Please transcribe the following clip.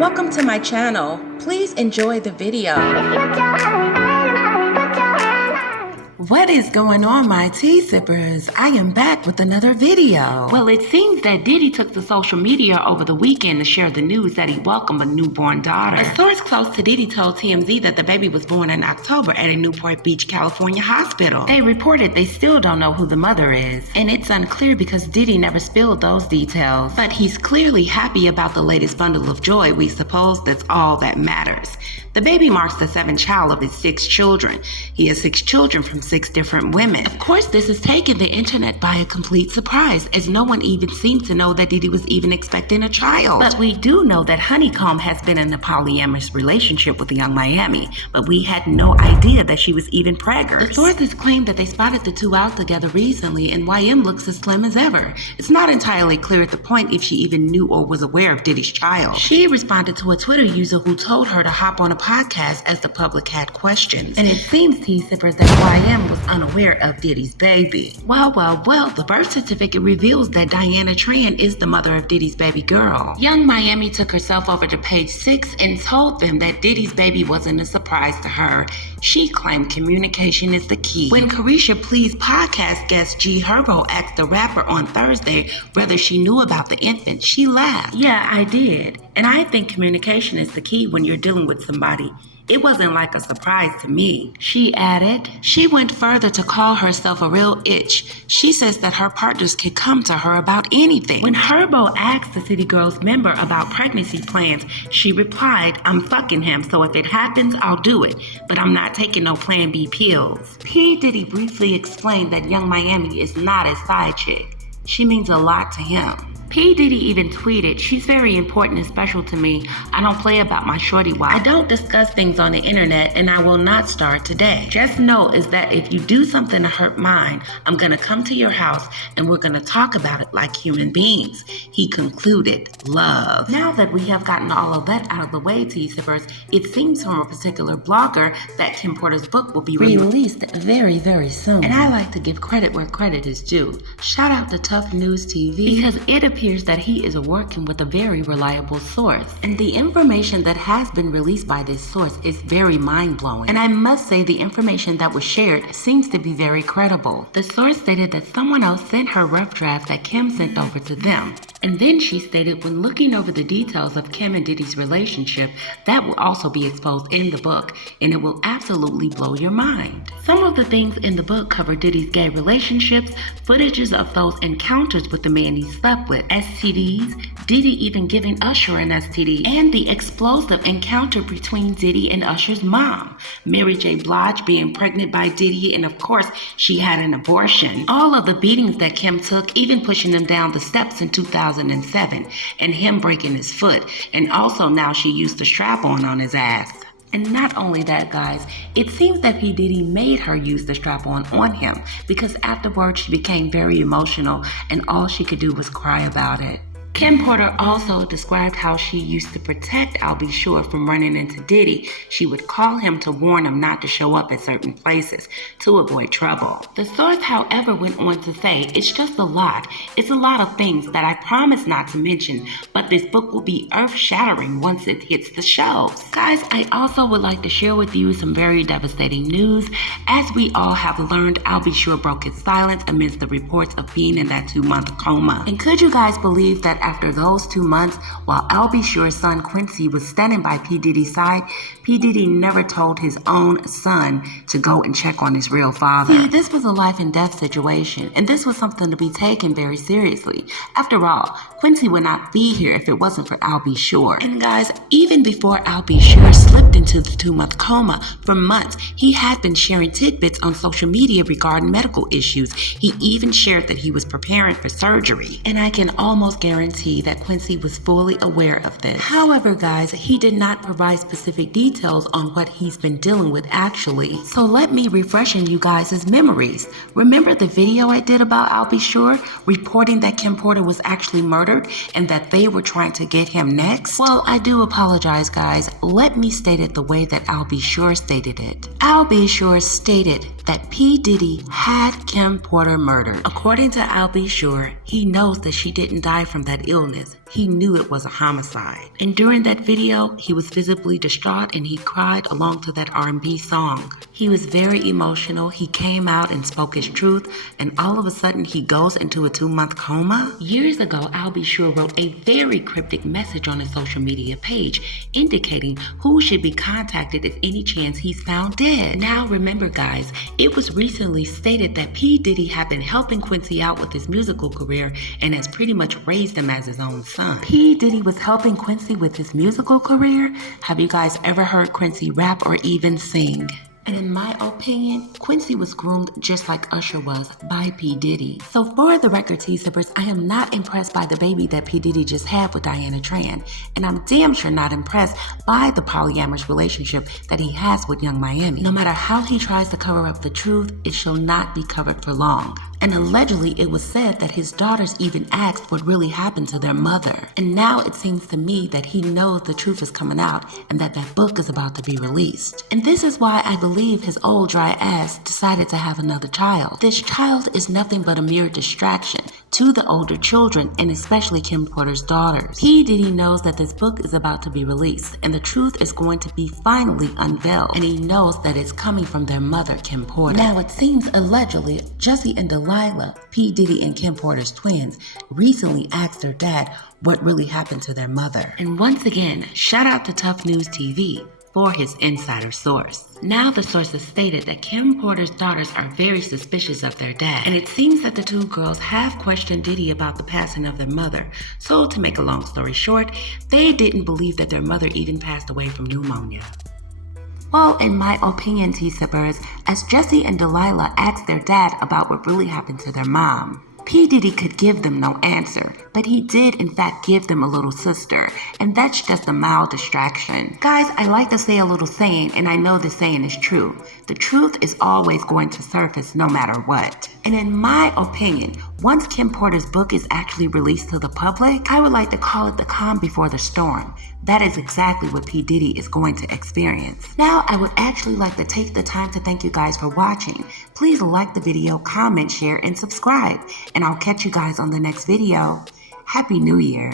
Welcome to my channel. Please enjoy the video. What is going on, my tea sippers? I am back with another video. Well, it seems that Diddy took to social media over the weekend to share the news that he welcomed a newborn daughter. A source close to Diddy told TMZ that the baby was born in October at a Newport Beach, California hospital. They reported they still don't know who the mother is, and it's unclear because Diddy never spilled those details. But he's clearly happy about the latest bundle of joy. We suppose that's all that matters. The baby marks the seventh child of his 6 children. He has 6 children from 6 different women. Of course, this has taken the internet by a complete surprise, as no one even seemed to know that Diddy was even expecting a child. But we do know that Honeycomb has been in a polyamorous relationship with Young Miami, but we had no idea that she was even preggers. The sources claim that they spotted the two out together recently, and YM looks as slim as ever. It's not entirely clear at the point if she even knew or was aware of Diddy's child. She responded to a Twitter user who told her to hop on a podcast as the public had questions. And it seems, tea sippers, that YM was unaware of Diddy's baby. Well, the birth certificate reveals that Tran is the mother of Diddy's baby girl. Young Miami took herself over to page 6 and told them that Diddy's baby wasn't a surprise to her. She claimed communication is the key. When Carisha Please podcast guest G Herbo asked the rapper on Thursday whether she knew about the infant, she laughed. Yeah, I did. And I think communication is the key when you're dealing with somebody. It wasn't like a surprise to me, she added. She went further to call herself a real itch. She says that her partners can come to her about anything. When Herbo asked the City Girls member about pregnancy plans, she replied, "I'm fucking him, so if it happens, I'll do it. But I'm not taking no Plan B pills." P. Diddy briefly explained that Young Miami is not a side chick. She means a lot to him. P. Diddy even tweeted, "She's very important and special to me. I don't play about my shorty wife. I don't discuss things on the internet, and I will not start today. Just know is that if you do something to hurt mine, I'm gonna come to your house and we're gonna talk about it like human beings." He concluded, "Love." Now that we have gotten all of that out of the way, tea sippers, it seems from a particular blogger that Kim Porter's book will be released very, very soon. And I like to give credit where credit is due. Shout out to Tough News TV, because it appears that he is working with a very reliable source. And the information that has been released by this source is very mind-blowing. And I must say the information that was shared seems to be very credible. The source stated that someone else sent her rough draft that Kim sent over to them. And then she stated when looking over the details of Kim and Diddy's relationship, that will also be exposed in the book, and it will absolutely blow your mind. Some of the things in the book cover Diddy's gay relationships, footages of those encounters with the man he slept with, STDs, Diddy even giving Usher an STD, and the explosive encounter between Diddy and Usher's mom, Mary J. Blige being pregnant by Diddy, and of course she had an abortion. All of the beatings that Kim took, even pushing him down the steps in 2007, and him breaking his foot, and also now she used the strap-on on his ass. And not only that, guys, it seems that P. Diddy made her use the strap-on on him, because afterwards she became very emotional and all she could do was cry about it. Kim Porter also described how she used to protect I'll Be Sure from running into Diddy. She would call him to warn him not to show up at certain places to avoid trouble. The source, however, went on to say, "It's just a lot. It's a lot of things that I promise not to mention, but this book will be earth-shattering once it hits the shelves." Guys, I also would like to share with you some very devastating news. As we all have learned, I'll Be Sure broke his silence amidst the reports of being in that 2-month coma. And could you guys believe that after those 2 months, while I'll Be Sure's son Quincy was standing by P. Diddy's side, P. Diddy never told his own son to go and check on his real father. See, this was a life and death situation, and this was something to be taken very seriously. After all, Quincy would not be here if it wasn't for I'll Be Sure. And guys, even before I'll Be Sure slipped into the 2-month coma, for months, he had been sharing tidbits on social media regarding medical issues. He even shared that he was preparing for surgery. And I can almost guarantee that Quincy was fully aware of this. However, guys, he did not provide specific details on what he's been dealing with actually. So let me refreshen you guys' memories. Remember the video I did about I'll Be Sure, reporting that Kim Porter was actually murdered and that they were trying to get him next? Well, I do apologize, guys. Let me state it the way that I'll Be Sure stated it. I'll Be Sure stated that P. Diddy had Kim Porter murdered. According to I'll Be Sure, he knows that she didn't die from that had illness. He knew it was a homicide. And during that video, he was visibly distraught and he cried along to that R&B song. He was very emotional. He came out and spoke his truth, and all of a sudden he goes into a 2-month coma. Years ago, I'll Be Sure wrote a very cryptic message on his social media page indicating who should be contacted if any chance he's found dead. Now remember guys, it was recently stated that P. Diddy had been helping Quincy out with his musical career and has pretty much raised him as his own son. P. Diddy was helping Quincy with his musical career? Have you guys ever heard Quincy rap or even sing? And in my opinion, Quincy was groomed just like Usher was by P. Diddy. So for the record, T-Sippers, I am not impressed by the baby that P. Diddy just had with Diana Tran. And I'm damn sure not impressed by the polyamorous relationship that he has with Young Miami. No matter how he tries to cover up the truth, it shall not be covered for long. And allegedly, it was said that his daughters even asked what really happened to their mother. And now it seems to me that he knows the truth is coming out and that that book is about to be released. And this is why I believe his old dry ass decided to have another child. This child is nothing but a mere distraction to the older children and especially Kim Porter's daughters. P. Diddy knows that this book is about to be released and the truth is going to be finally unveiled, and he knows that it's coming from their mother, Kim Porter. Now it seems allegedly Jussie and Delilah, P. Diddy and Kim Porter's twins, recently asked their dad what really happened to their mother. And once again, shout out to Tough News TV for his insider source. Now the sources stated that Kim Porter's daughters are very suspicious of their dad, and it seems that the two girls have questioned Diddy about the passing of their mother. So to make a long story short, they didn't believe that their mother even passed away from pneumonia. Well, in my opinion, T-Sippers, as Jussie and Delilah asked their dad about what really happened to their mom, P. Diddy could give them no answer, but he did in fact give them a little sister, and that's just a mild distraction. Guys, I like to say a little saying, and I know this saying is true. The truth is always going to surface no matter what. And in my opinion, once Kim Porter's book is actually released to the public, I would like to call it the calm before the storm. That is exactly what P. Diddy is going to experience. Now, I would actually like to take the time to thank you guys for watching. Please like the video, comment, share, and subscribe. And I'll catch you guys on the next video. Happy New Year.